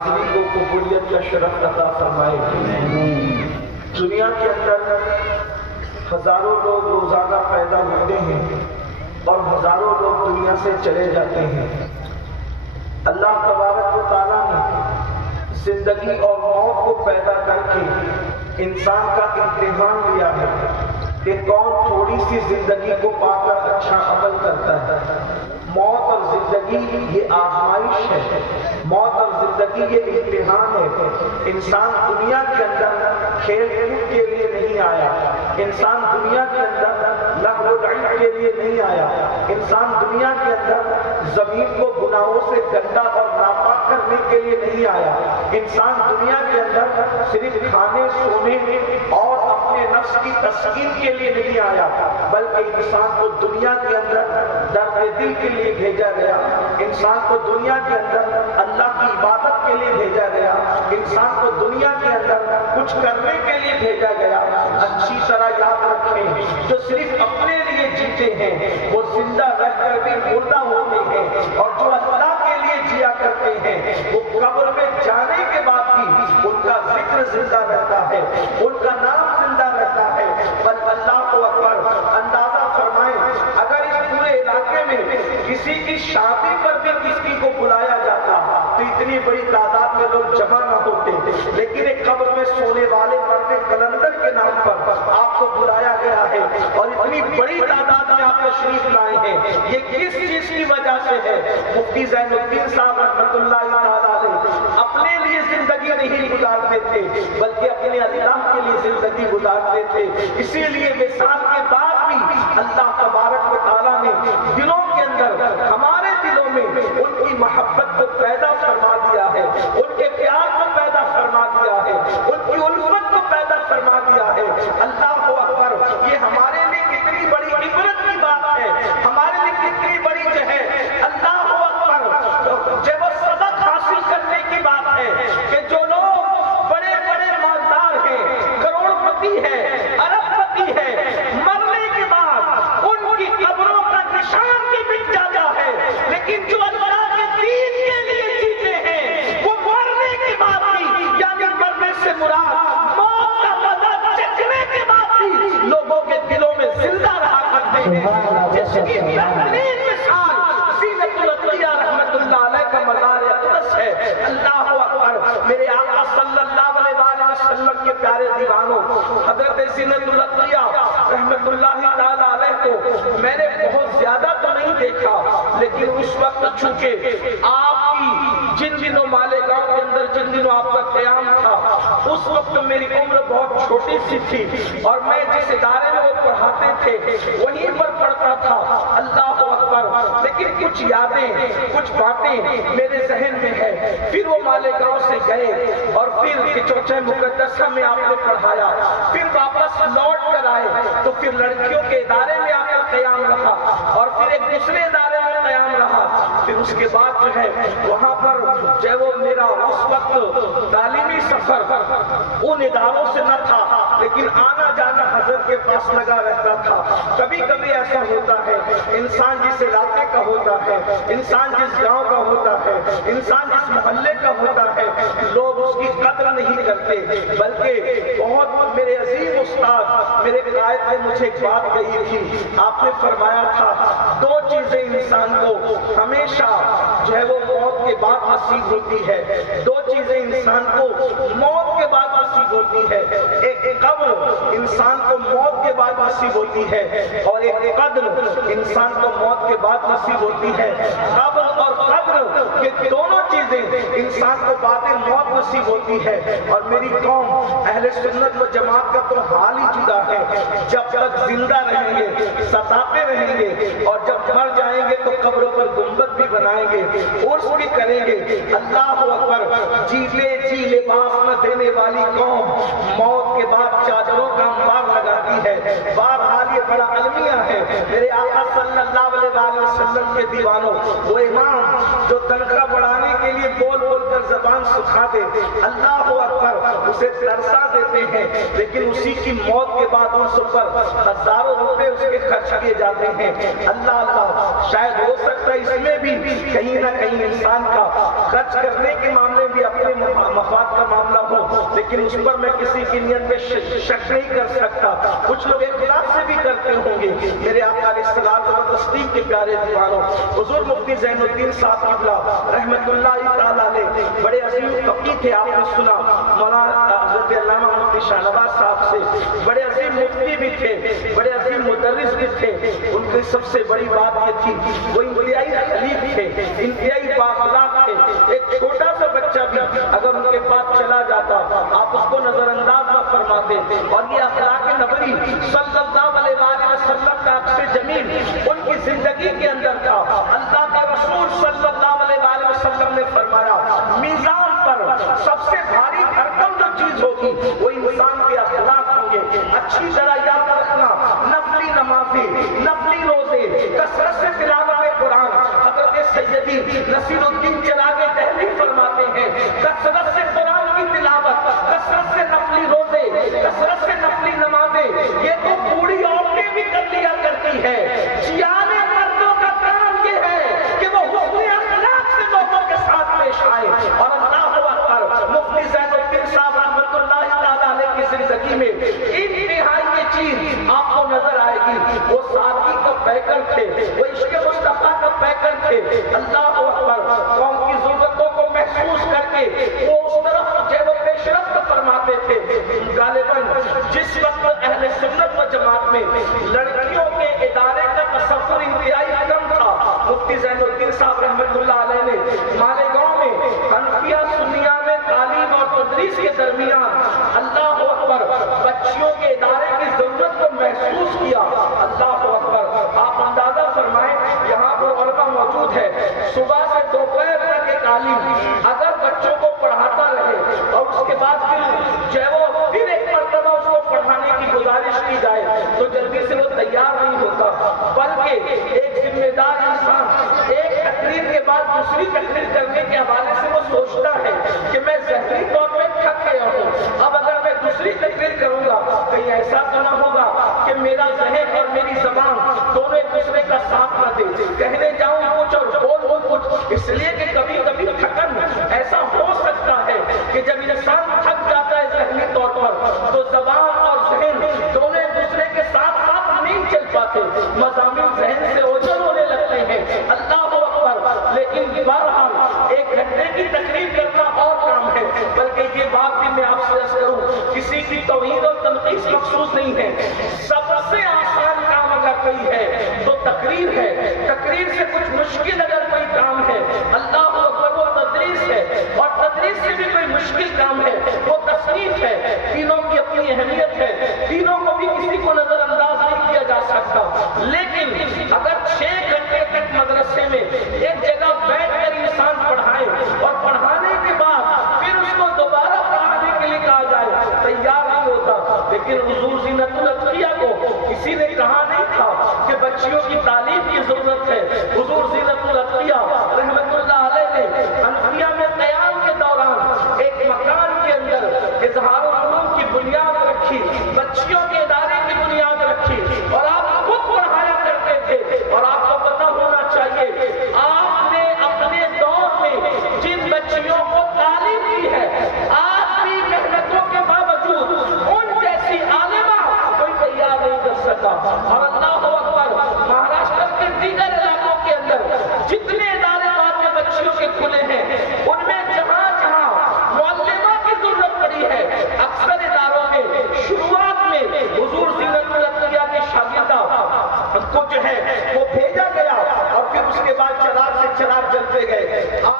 کو قبولیت کا شرف عطا فرمائے۔ دنیا کے اندر ہزاروں لوگ روزانہ پیدا ہوتے ہیں اور ہزاروں لوگ دنیا سے چلے جاتے ہیں۔ اللہ تبارک و تعالیٰ نے زندگی اور موت کو پیدا کر کے انسان کا امتحان لیا ہے کہ کون تھوڑی سی زندگی کو پا کر اچھا عمل کرتا ہے۔ موت اور زندگی یہ آزمائش ہے، موت اور زندگی یہ امتحان ہے۔ انسان دنیا کے اندر کھیل کود کے لیے نہیں آیا، انسان دنیا کے اندر لغو و لعب کے لیے نہیں آیا، انسان دنیا کے اندر زمین کو گناہوں سے گندا اور ناپاک کرنے کے لیے نہیں آیا، انسان دنیا کے اندر صرف کھانے سونے اور اپنے نفس کی تسکین کے لیے نہیں آیا، بلکہ انسان کو دنیا کے اندر درد دل کے لیے بھیجا گیا، انسان کو دنیا کے اندر اللہ کی عبادت کے لیے بھیجا گیا، انسان کو دنیا کے اندر کچھ کرنے کے لیے بھیجا گیا۔ اچھی طرح یاد رکھیں، جو صرف اپنے لیے جیتے ہیں وہ زندہ رہ کر بھی مردہ ہوتے ہیں، اور جو اللہ کے لیے جیا کرتے ہیں وہ قبر میں جانے کے بعد بھی ان کا ذکر زندہ رہتا ہے، ان کا نام زندہ رہتا ہے۔ بل اللہ کو اکبر، اندازہ فرمائیں اگر اس پورے علاقے میں کسی کی شادی پر بھی کسی کو بلایا جاتا تو اتنی بڑی تعداد میں لوگ جمع نہ ہوتے، لیکن ایک قبر میں سونے والے مرد کلندر کے نام پر آپ کو بلایا گیا ہے اور اتنی بڑی تعداد میں آپ تشریف لائے ہیں۔ یہ کس چیز کی وجہ سے ہے؟ مفتی زین الدین صاحب رحمۃ اللہ علیہ اپنے لیے زندگی نہیں گزارتے تھے بلکہ اپنے اللہ کے لیے زندگی گزارتے تھے، اسی لیے وصال کے بعد بھی اللہ تبارک و تعالیٰ نے دلوں کے اندر، ہمارے دلوں میں ان کی محبت کو پیدا فرما دیا ہے، ان کے پیار کو پیدا فرما دیا ہے، ان کی الفت کو پیدا فرما دیا ہے۔ اللہ اکبر، یہ ہمارے لیے کتنی بڑی عبرت کی بات ہے، ہمارے لیے کتنی بڑی جو ہے اللہ اکبر جب وہ سبق حاصل کرنے کی بات ہے کہ جو لوگ بڑے بڑے مالدار ہیں، کروڑ پتی ہیں، ارب پتی ہیں، مرنے کے بعد ان کی قبروں کا نشان بھی مٹ جاتا ہے، لیکن جو اللہ کے دین کے لیے جیتے ہیں وہ مرنے کے بعد بھی، یعنی مرنے سے مراد موت کا مزہ چکھنے کے بعد بھی لوگوں کے دلوں میں زندہ رہا کرتے ہیں، جس کی بہترین مثال زینت العطیہ رحمت اللہ علیہ کا مزار اقدس ہے۔ اللہ اکبر، میرے آقا صلی اللہ علیہ وآلہ وسلم کے پیارے دیوانوں، حضرت زینت العطیہ رحمت اللہ تعالیٰ علیہ کو میں نے بہت زیادہ تو نہیں دیکھا، لیکن اس وقت چونکہ آپ کی جن دنوں مالیگاؤں کے اندر جن دنوں آپ کا قیام تھا اس وقت میری عمر بہت چھوٹی سی تھی اور میں جس ادارے میں وہ پڑھاتے تھے وہیں پر پڑھتا تھا۔ اللہ اکبر، لیکن کچھ یادیں، کچھ باتیں میرے ذہن میں ہے۔ پھر وہ مالیگاؤں سے گئے اور پھر چوچہ مقدسہ میں آپ نے پڑھایا، پھر واپس لوٹ کر آئے تو پھر لڑکیوں کے ادارے میں آپ کا قیام رہا اور پھر ایک دوسرے ادارے میں قیام رہا، پھر اس کے بعد جو ہے وہاں پر جو وہ میرا اس وقت تعلیمی سفر ان اداروں سے نہ تھا، لیکن آنا جانا حضرت کے پاس لگا رہتا تھا۔ کبھی کبھی ایسا ہوتا ہے انسان جس علاقے کا ہوتا ہے، انسان جس گاؤں کا ہوتا ہے، انسان جس محلے کا ہوتا ہے، لوگ اس کی قدر نہیں کرتے، بلکہ بہت میرے عظیم استاد میرے قائد نے مجھے ایک بات کہی تھی، آپ نے فرمایا تھا دو چیزیں انسان کو ہمیشہ جو ہے وہ موت کے بعد نصیب ہوتی ہے، دو چیزیں انسان کو موت کے بعد نصیب ہوتی ہے، ایک قبر انسان کو موت کے بعد نصیب ہوتی ہے اور ایک قدر انسان کو موت کے بعد نصیب ہوتی ہے۔ قبر اور قدر یہ دونوں چیزیں انسان کو بعد موت نصیب ہوتی ہے، اور میری قوم اہل سنت و جماعت کا تو حال ہی جدا ہے، جب تک زندہ رہیں گے ستاتے رہیں گے اور جب مر جائیں گے تو قبروں پر گنبد بھی بنائیں گے، عرس بھی کریں گے۔ اللہ اکبر، جی لباس نہ دینے والی قوم موت کے بعد چادروں کا انبار لگاتی ہے۔ بہرحال یہ بڑا المیہ ہے۔ میرے آقا صلی اللہ علیہ وآلہ وسلم کے دیوانوں، وہ امام جو تنخواہ بڑھانے کے لیے بول بول کر زبان سکھا دے، اللہ اکبر، اسے ترسا دیتے ہیں، لیکن اسی کی موت کے بعد ان پر ہزاروں روپے اس کے خرچ کیے جاتے ہیں۔ اللہ، شاید ہو سکتا ہے اس میں بھی کہیں نہ کہیں انسان کا خرچ کرنے کے معاملے بھی اپنے لیکن اس پر میں کسی کی نیت میں شک نہیں کر سکتا. کچھ لوگ اخلاص سے بھی کرتے ہوں گے. میرے آقا علیہ الصلوۃ والتسلیم کے پیارے دیوانوں، حضور مفتی زین الدین صاحب قبلہ رحمۃ اللہ تعالیٰ علیہ بڑے عظیم فقیہ تھے. آپ نے سنا مولانا حضرت علامہ مفتی شاہ نواز صاحب سے. بڑے عظیم مفتی بھی تھے، بڑے عظیم مدرس بھی تھے. ان کی سب سے بڑی بات یہ تھی وہ انتہائی خلیف تھے، انتہائی بااخلاق تھے. ایک چھوٹا سا بچہ بھی اگر ان کے پاس چلا جاتا آپ اس کو نظر انداز نہ فرماتے. اور یہ اخلاق نبوی صلی اللہ علیہ وآلہ وسلم کا عکس جمیل ان کی زندگی کے اندر تھا. اللہ کا رسول صلی اللہ علیہ وآلہ وسلم نے فرمایا میزان پر سب سے بھاری بھرکم جو چیز ہوگی وہ انسان کے اخلاق ہوں گے. اچھی طرح یاد رکھنا، نفلی نمازیں، نفلی روزے، کثرت سے تلاوت قرآن. حضرت سیدی نصیر الدین چراغ دہلوی فرماتے ہیں کثرت سے قرآن کی تلاوت، کثرت سے نفلی روزے، کثرت سے نفلی نمازیں یہ تو بوڑھی عورتیں بھی کر لیا کرتی ہے. سیانے مردوں کا کام یہ ہے کہ وہ حسن اخلاق سے لوگوں کے ساتھ پیش آئے. اور اللہ اکبر، مفتی زین الدین صاحب رحمۃ اللہ تعالیٰ علیہ کی زندگی میں انتہائی یہ چیز آپ کو نظر آئے گی. وہ سادگی کا پیکر تھے، وہ عشق مصطفیٰ کا پیکر تھے. اللہ اکبر، قوم کی ضرورتوں کو محسوس کر کے وہ اس طرف جو وہ پیش رفت فرماتے تھے. غالباً جس وقت اہل سنت و جماعت میں لڑکیوں کے ادارے کا تصور انتہائی عدم تھا، مفتی زین الدین صاحب رحمۃ اللہ علیہ نے مالیگاؤں میں حنفیہ سنیہ میں تعلیم اور تدریس کے درمیان اللہ اکبر بچیوں کے ادارے کی ضرورت کو محسوس کیا. اللہ اکبر، آپ اندازہ فرمائیں یہاں پر علماء موجود ہے، صبح سے دوپہر تک ایک عالم اگر بچوں کو پڑھاتا رہے اور اس کے بعد پھر ایک مرتبہ اس کو پڑھانے کی گزارش کی جائے تو جلدی سے وہ تیار نہیں ہوتا، بلکہ ایک ذمہ دار انسان ایک تقریر کے بعد دوسری تقریر کرنے کے حوالے سے وہ سوچتا ہے کہ میں ذہنی طور پہ تھک گیا ہوں، اب اگر میں دوسری تقریر کروں گا کہیں ایسا تو نہ ہوگا کہ میرا ذہن اور میری زبان دونوں ایک دوسرے کا ساتھ نہ دے، کہنے جاؤں کچھ اور بول کچھ. اس لیے کہ کبھی کبھی تھکن ایسا ہو سکتا ہے کہ جب انسان تھک جاتا ہے ذہنی طور پر تو زبان اور ذہن دونوں ایک دوسرے کے ساتھ ساتھ نہیں چل پاتے، مضامین ذہن سے اوجھل ہونے لگتے ہیں. اللہ اکبر، لیکن بہرحال ایک گھنٹے کی تقریر کرنا اور کام ہے. بلکہ یہ بات بھی میں آپ سے عرض کروں، کسی کی توہین اور تنقید مقصود نہیں ہے. سب سے آسان کام اگر کوئی ہے تو تقریر ہے. تقریر سے کچھ مشکل اگر کوئی کام ہے اللہ اکبر وہ تدریس ہے. اور تدریس سے بھی کوئی مشکل کام ہے وہ تصنیف ہے. تینوں کی اپنی اہمیت ہے، تینوں کو بھی کسی کو نظر انداز نہیں کیا جا سکتا. لیکن اگر 6 گھنٹے تک مدرسے میں ایک جگہ بیٹھ کر انسان پڑھائے اور پڑھانے کے بعد پھر اس کو دوبارہ پڑھانے کے لیے کہا جائے تیار نہیں ہوتا. لیکن حضور زینت الاتقیاء کو کسی نے کہا نہیں تھا کہ بچیوں کی تعلیم کی ضرورت ہے. حضور زینت الاتقیاء رحمۃ اللہ علیہ نے حنفیہ میں قیام کے دوران ایک مکان کے اندر اظہار العلوم کی بنیاد رکھی، بچیوں کے ادارے کی بنیاد رکھی اور آپ خود پڑھایا کرتے تھے. اور آپ کو پتہ ہونا چاہیے آپ نے اپنے دور میں جن بچیوں کو تعلیم دی ہے آپ بھی محنتوں کے باوجود ان جیسی عالمہ کوئی تیار نہیں کر سکا. اور